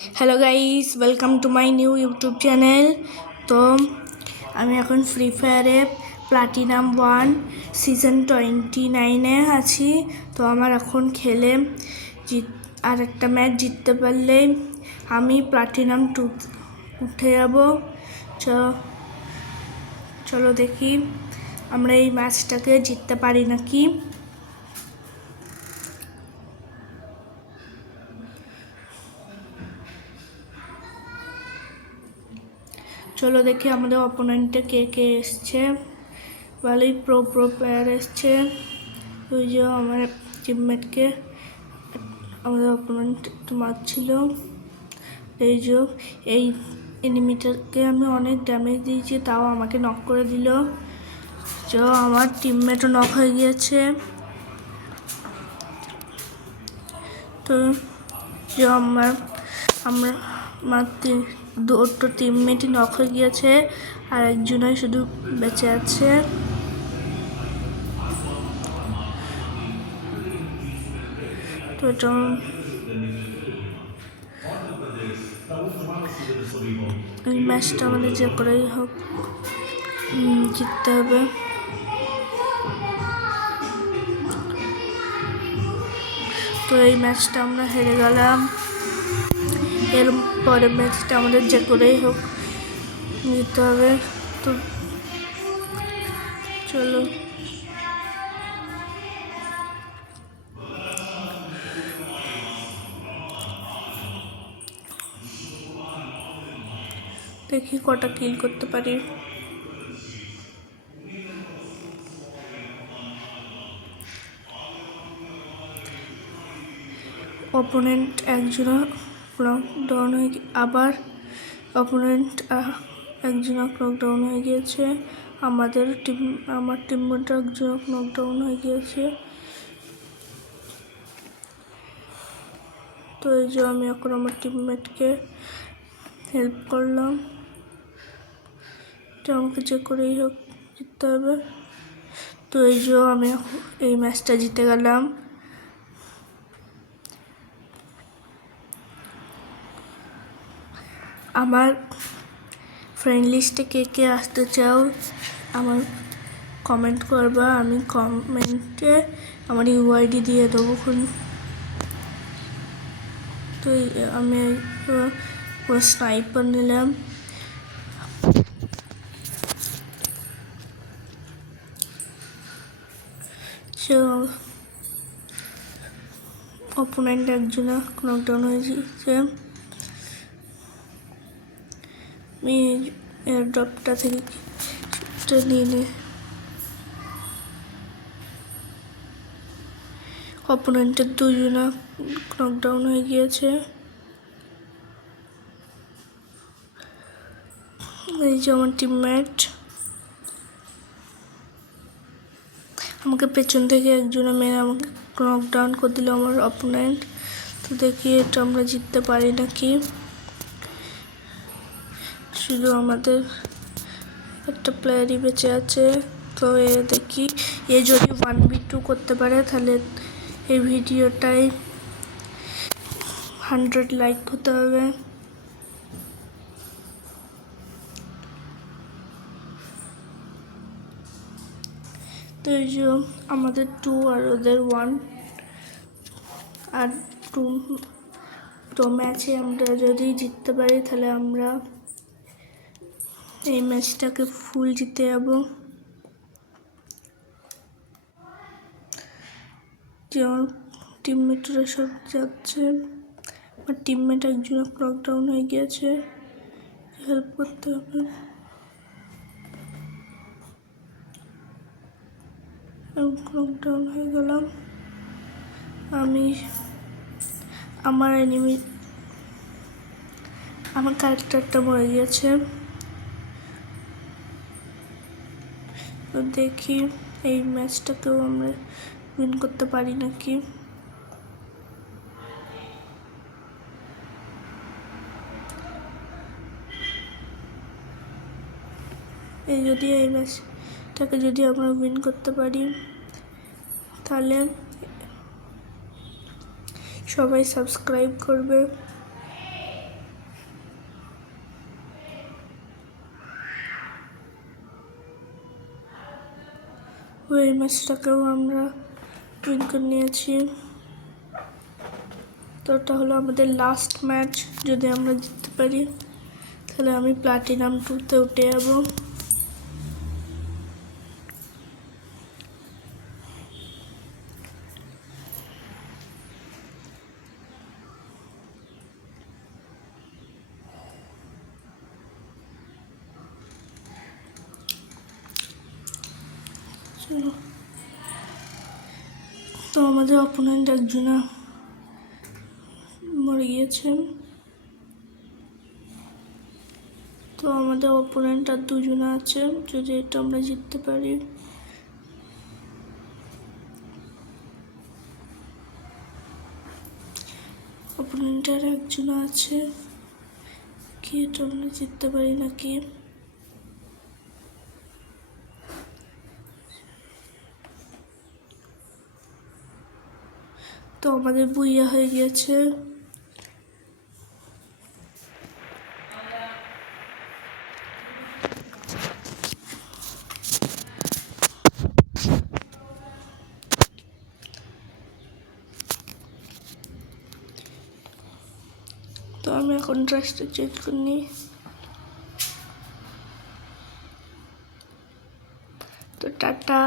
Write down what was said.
Hello guys, welcome to my new YouTube channel. তো আমি এখন ফ্রি ফায়ারে প্লাটিনাম 1 সিজন 29-এ আছি। তো আমার এখন খেলে আর একটা ম্যাচ জিততে পারলে আমি প্লাটিনাম 2 উঠে যাব। চলো দেখি আমরা এই ম্যাচটাকে জিততে পারি নাকি। চলো দেখি আমাদের অপোনেন্টে কে কে এসছে। ভালোই প্রো প্লেয়ার এসছে। ওই যে আমার টিমমেটকে আমাদের অপোনেন্ট একটু মারছিল। এই যে এই এনিমিটাকে আমি অনেক ড্যামেজ দিয়েছি, তাও আমাকে নক করে দিল। যে আমার টিমমেটও নক হয়ে গিয়েছে। তো যে আমার দুটো টিমমেটই নক হয়ে গিয়েছে, আর একজনই শুধু বেঁচে আছে। তো এই ম্যাচটা আমাদের যে করেই হোক জিততে হবে। তো এই ম্যাচটা আমরা হেরে গেলাম। এর পরের ম্যাচটা আমাদের যে করেই হোক জিততে হবে। তো চলো দেখি কটা কিল করতে পারি। অপোনেন্ট একজনা নকডাউন হয়ে আবার অপোনেন্ট একজনা নকডাউন হয়ে গিয়েছে। আমার টিমমেট একজন নকডাউন হয়ে গিয়েছে। তো এই যে আমি এখন আমার টিমমেটকে হেল্প করলাম। তো আমাকে যে করেই হোক জিততে হবে। তো এই যে আমি এই ম্যাচটা জিতে গেলাম। আমার ফ্রেন্ড লিস্টে কে কে আসতে চাও আমার কমেন্ট করবা। আমি কমেন্টে আমার ইউআইডি দিয়ে দেবো। তো আমি স্নাইপার নিলাম। সে অপোনেন্ট একজনা নকডাউন হয়েছে। আমি এয়ারড্রপটা থেকে নিয়ে অপোনেন্টের দুজনা নকডাউন হয়ে গিয়েছে। এই যে আমার টিমমেট আমাকে পেছন থেকে একজনা মেরে আমাকে নকডাউন করে দিল আমার অপোনেন্ট। তো দেখি এটা আমরা জিততে পারি নাকি। শুধু আমাদের একটা প্লেয়ারই বেঁচে আছে। তো দেখি যদি 1v2 করতে পারে তাহলে এই ভিডিওটাই 100 লাইক হতে হবে। তো এই যে আমাদের 2 আর ওদের 1 আর 2। তো ম্যাচে আমরা যদি জিততে পারি তাহলে আমরা এই ম্যাচটাকে ফুল জিতে যাব। যে আমার টিমমেটরা সব যাচ্ছে। আমার টিমমেট একজন নকডাউন হয়ে গিয়েছে, হেল্প করতে হবে। নকডাউন হয়ে গেলাম আমি। আমার ক্যারেক্টারটা মরে গিয়েছে। তো দেখি এই ম্যাচটাকেও আমরা উইন করতে পারি নাকি। এই ম্যাচটাকে যদি আমরা উইন করতে পারি তাহলে সবাই সাবস্ক্রাইব করবে। ওই ম্যাচটাকেও আমরা উইন করে নিয়েছি। তো ওটা হলো আমাদের লাস্ট ম্যাচ। যদি আমরা জিততে পারি তাহলে আমি প্লাটিনাম 2-তে উঠে যাবো। তো আমাদের অপোনেন্ট একজনা মরে গিয়েছেন। তো আমাদের অপোনেন্ট আর 2 আছে। যদি এটা আমরা জিততে পারি অপোনেন্টের একজন আছে কি এটা আমরা জিততে পারি নাকি। তো আমাদের বুইয়া হয়ে গিয়েছে। তো আমি এখন ড্রেসটা চেঞ্জ করে নিই। তো টাটা।